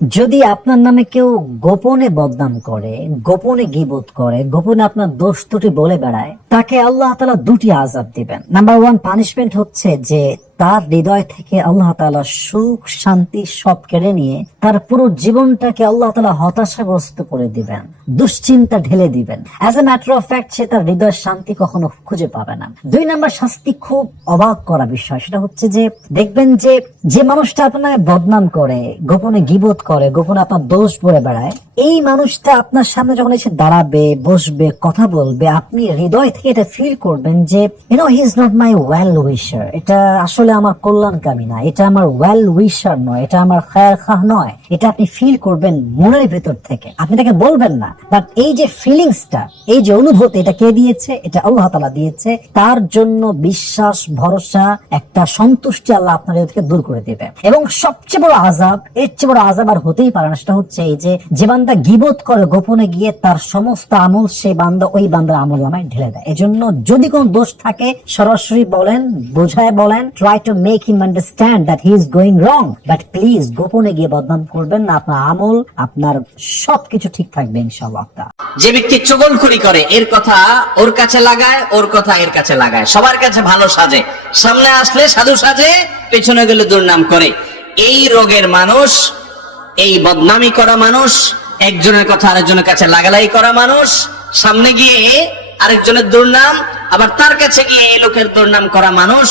যদি আপনার নামে কেউ গোপনে বদনাম করে, গোপনে গীবত করে, গোপনে আপনার দোষ ত্রুটি বলে বেড়ায়, তাকে আল্লাহ তাআলা দুটি আযাব দিবেন। নাম্বার 1 পানিশমেন্ট হচ্ছে যে তার হৃদয় থেকে আল্লাহ তাআলা সুখ শান্তি সব কেড়ে নিয়ে তার পুরো জীবনটাকে আল্লাহ তাআলা হতাশাগ্রস্ত করে দিবেন, দুশ্চিন্তা ঢেলে দিবেন। As a matter of fact সে তার হৃদয়ের শান্তি কখনো খুঁজে পাবে না। 2 নাম্বার শাস্তি খুব অবাক করা বিষয়, সেটা হচ্ছে যে দেখবেন যে যে মানুষটা আপনার বদনাম করে, গোপনে গীবত করে, গোপনে আপনার দোষ বলে বেড়ায়, এই মানুষটা আপনার সামনে যখন এসে দাঁড়াবে, বসবে, কথা বলবে, আপনি হৃদয় থেকে এটা ফিল করবেন যে he is not my well উইশার, এটা আসলে আমার কল্যাণকামী না, এটা আমার ওয়েল উইশার নয়, এটা আমার খায়ের খাহ নয়। এটা আপনি ফিল করবেন মনের ভেতর থেকে, আপনি তাকে বলবেন না, বাট এই যে ফিলিংসটা, এই যে অনুভূতি, এটা কে দিয়েছে? এটা আল্লাহ তাআলা দিয়েছে। তার জন্য বিশ্বাস, ভরসা, একটা সন্তুষ্টি আল্লাহ আপনার হৃদয় থেকে দূর করে দিবে। এবং সবচেয়ে বড় আযাব, এর চেয়ে বড় আযাব আর হতেই পারে না, সেটা হচ্ছে এই যে বান্দা গীবত করে গোপনে গিয়ে তার সমস্ত আমল সেই বান্দা ওই বান্দার আমলনামায় ঢেলে দেয়। এজন্য যদি কোনো দোষ থাকে সরাসরি বলেন, বোঝায় বলেন, try to make him understand that he is going wrong, but please গোপনে গিয়ে বদনাম করবেন না। আপনার আমল, আপনার সবকিছু ঠিক থাকবে ইনশাআল্লাহ। যে ব্যক্তি চগলখড়ি করে, এর কথা ওর কাছে লাগায়, ওর কথা এর কাছে লাগায়, সবার কাছে ভালো সাজে, সামনে আসলে সাধু সাজে, পেছনে গেলে দুর্নাম করে, এই রোগের মানুষ, এই বদনামি করা মানুষ, একজনের কথা আরেকজনের কাছে লাগালাই করা মানুষ, সামনে গিয়ে আরেকজনের দুর্নাম, আবার তার কাছে গিয়ে এই লোকের দুর্নাম করা মানুষ,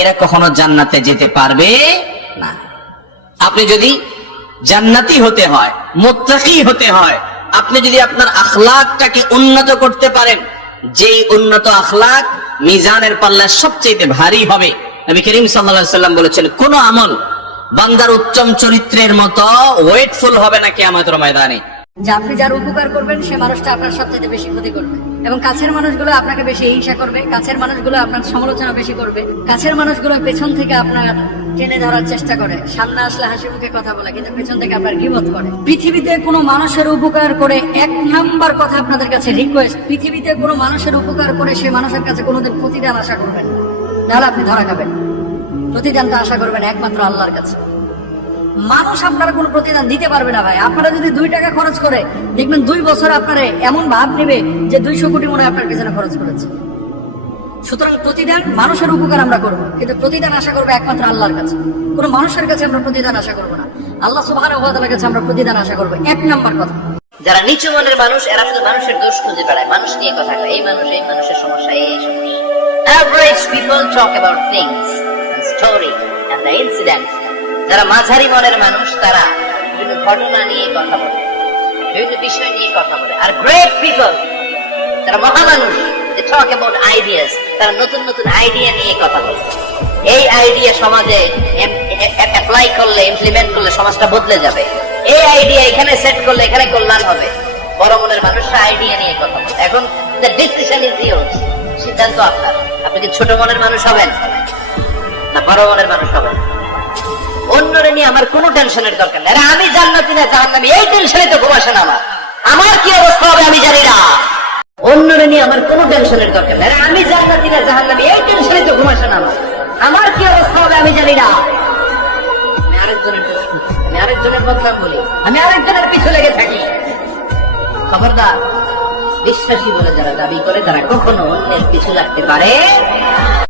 এরা কখনো জান্নাতে যেতে পারবে না। আপনি যদি জান্নাতি হতে হয়, মুত্তাকি হতে হয়, আপনি যদি আপনার আখলাকটাকে উন্নত করতে পারেন, যে উন্নত আখলাক মিজানের পাল্লায় সবচেয়ে ভারী হবে। নবী করিম সাল্লাল্লাহু আলাইহি সাল্লাম বলেছেন, কোন আমল বান্দার উত্তম চরিত্রের মতো ওয়েটফুল হবে না কিয়ামতের ময়দানে। যে আপনি যার উপকার করবেন সে মানুষটা আপনার সবচেয়ে বেশি ক্ষতি করবে, এবং কাছের মানুষগুলো আপনাকে বেশি হিংসা করবে, কাছের মানুষগুলো আপনার সমালোচনা বেশি করবে, কাছের মানুষগুলো পেছন থেকে আপনার টেনে ধরার চেষ্টা করে, সামনে আসলে হাসি মুখে কথা বলে, কিন্তু পেছন থেকে আপনার গীবত করে। পৃথিবীতে কোনো মানুষের উপকার করে, 1 নাম্বার কথা আপনাদের কাছে রিকোয়েস্ট, পৃথিবীতে কোনো মানুষের উপকার করে সে মানুষের কাছে কোনোদিন প্রতিদান আশা করবেন না, নাহলে আপনি ধরা খাবেন। প্রতিদানটা আশা করবেন একমাত্র আল্লাহর কাছে। মানুষ আপনারা কোনো প্রতিদান দিতে পারবে না ভাই। আপনারা যদি 2 টাকা খরচ করে, দেখবেন 2 বছর আপনারা এমন ভাব নেবে যে 200 কোটি মনে আপনার পেছনে খরচ করেছে। সুতরাং প্রতিদান, মানুষের উপকার আমরা করবো, কিন্তু প্রতিদান আশা করবো একমাত্র আল্লাহর কাছে। কোনো মানুষের কাছে আমরা প্রতিদান আশা করবো না, আল্লাহ সুবহানাহু ওয়া তাআলার কাছে আমরা প্রতিদান আশা করবো। 1 নাম্বার কথা। যারা নিচু মনের মানুষ, এরা শুধু মানুষের দোষ খুঁজে বেড়ায়, মানুষ নিয়ে কথা কয়, এই মানুষের সমস্যা, এই সমস্যা। Average people talk about things and story and the incidents. যারা মাঝারি মনের মানুষ, তারা বিভিন্ন ঘটনা নিয়ে কথা বলে, বিভিন্ন বিষয় নিয়ে কথা বলে। আর গ্রেট পিপল, যারা মহামানুষ, they talk about ideas, তারা নতুন নতুন আইডিয়া নিয়ে কথা বলে। এই আইডিয়া সমাজে অ্যাপ্লাই করলে, ইমপ্লিমেন্ট করলে সমাজটা বদলে যাবে। এই আইডিয়া এখানে সেট করলে এখানে কল্যাণ হবে। বড় মনের মানুষরা আইডিয়া নিয়ে কথা বলে। এখন the decision is yours, সিদ্ধান্ত আপনার। আপনি কি ছোট মনের মানুষ হবেন না বড় মনের মানুষ হবেন? অন্যরে নিয়ে আমার কোনো টেনশনের দরকার নেই। আমি জান্নাতি না জাহান্নামী, এই টেনশনে তো ঘুম আসে না আমার। আমার কি অবস্থা হবে আমি জানি না। অন্যরে নিয়ে আমার কোনো টেনশনের দরকার নেই। আমি জান্নাতি না জাহান্নামী, এই টেনশনে তো ঘুম আসে না আমার। আমার কি অবস্থা হবে আমি জানি না। আমি আরেকজনের বদনাম বলি, আমি আরেকজনের পিছু লেগে থাকি। খবরদার, বিশ্বাসী বলে যারা দাবি করে তারা কখনো অন্যের পিছু লাগতে পারে